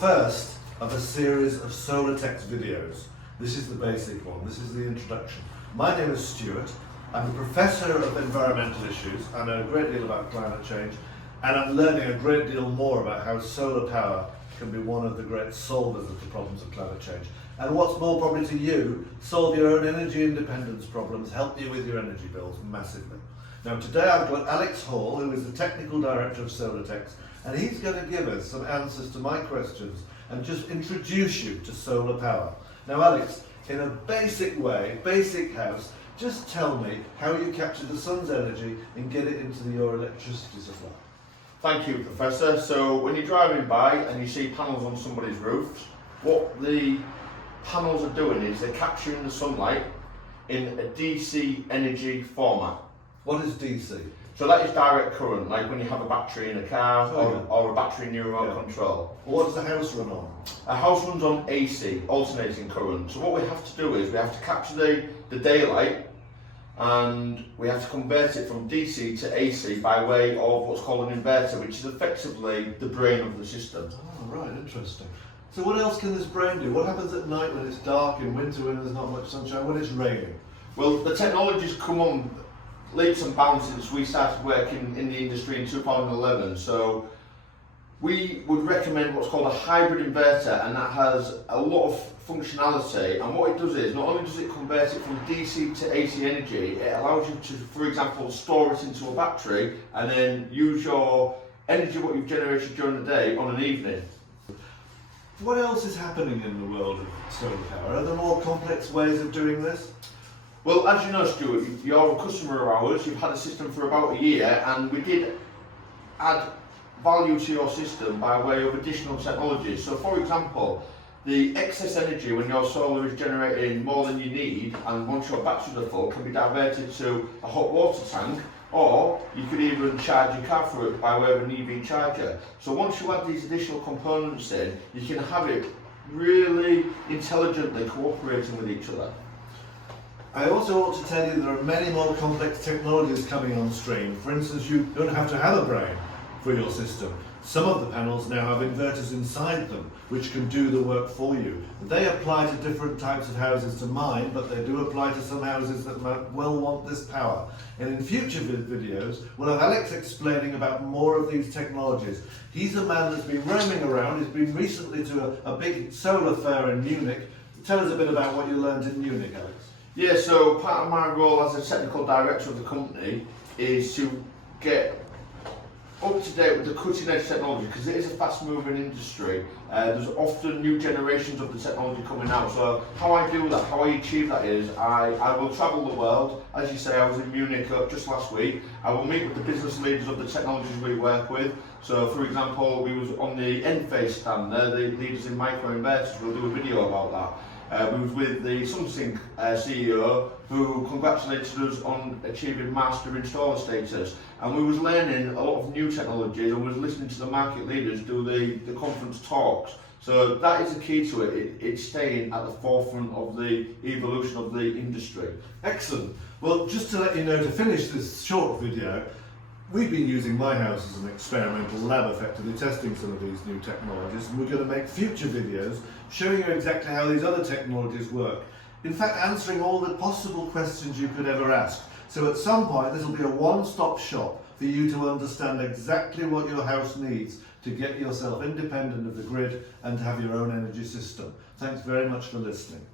first of a series of SolarTex videos. This is the basic one, this is the introduction. My name is Stuart, I'm a professor of environmental issues, I know a great deal about climate change, and I'm learning a great deal more about how solar power can be one of the great solvers of the problems of climate change. And what's more probably to you, solve your own energy independence problems, help you with your energy bills massively. Now today I've got Alex Hall, who is the Technical Director of SolarTex, and he's going to give us some answers to my questions and just introduce you to solar power. Now Alex, in a basic way, basic house, just tell me how you capture the sun's energy and get it into your electricity supply. Thank you, Professor. So when you're driving by and you see panels on somebody's roofs, what the panels are doing is they're capturing the sunlight in a DC energy format. What is DC? So that is direct current, like when you have a battery in a car or a battery in your remote control. What does the house run on? A house runs on AC, alternating current. So what we have to do is we have to capture the daylight and we have to convert it from DC to AC by way of what's called an inverter, which is effectively the brain of the system. Oh, right, interesting. So what else can this brain do? What happens at night when it's dark, in winter when there's not much sunshine, when it's raining? Well, the technology's come on leaps and bounds since we started working in the industry in 2011. So we would recommend what's called a hybrid inverter, and that has a lot of functionality. And what it does is, not only does it convert it from DC to AC energy, it allows you to, for example, store it into a battery and then use your energy, what you've generated during the day, on an evening. What else is happening in the world of solar power? Are there more complex ways of doing this? Well, as you know, Stuart, you're a customer of ours, you've had a system for about a year, and we did add value to your system by way of additional technologies. So for example, the excess energy when your solar is generating more than you need, and once your batteries are full, can be diverted to a hot water tank, or you could even charge your car for it by way of an EV charger. So once you add these additional components in, you can have it really intelligently cooperating with each other. I also want to tell you there are many more complex technologies coming on stream. For instance, you don't have to have a brain for your system. Some of the panels now have inverters inside them which can do the work for you. They apply to different types of houses to mine, but they do apply to some houses that might well want this power. And in future videos, we'll have Alex explaining about more of these technologies. He's a man that's been roaming around. He's been recently to a big solar fair in Munich. Tell us a bit about what you learned in Munich, Alex. Yeah, so part of my role as a technical director of the company is to get up to date with the cutting edge technology, because it is a fast moving industry. There's often new generations of the technology coming out. So how I do that, how I achieve that is I will travel the world. As you say, I was in Munich just last week. I will meet with the business leaders of the technologies we work with. So for example, we was on the Enphase stand there, the leaders in microinverters. We'll do a video about that. We was with the Unsung CEO, who congratulated us on achieving master installer status, and we was learning a lot of new technologies and was listening to the market leaders do the conference talks. So that is the key to it. It's staying at the forefront of the evolution of the industry. Excellent. Well, just to let you know, to finish this short video, we've been using my house as an experimental lab, effectively testing some of these new technologies, and we're going to make future videos showing you exactly how these other technologies work. In fact, answering all the possible questions you could ever ask. So at some point, this will be a one-stop shop for you to understand exactly what your house needs to get yourself independent of the grid and to have your own energy system. Thanks very much for listening.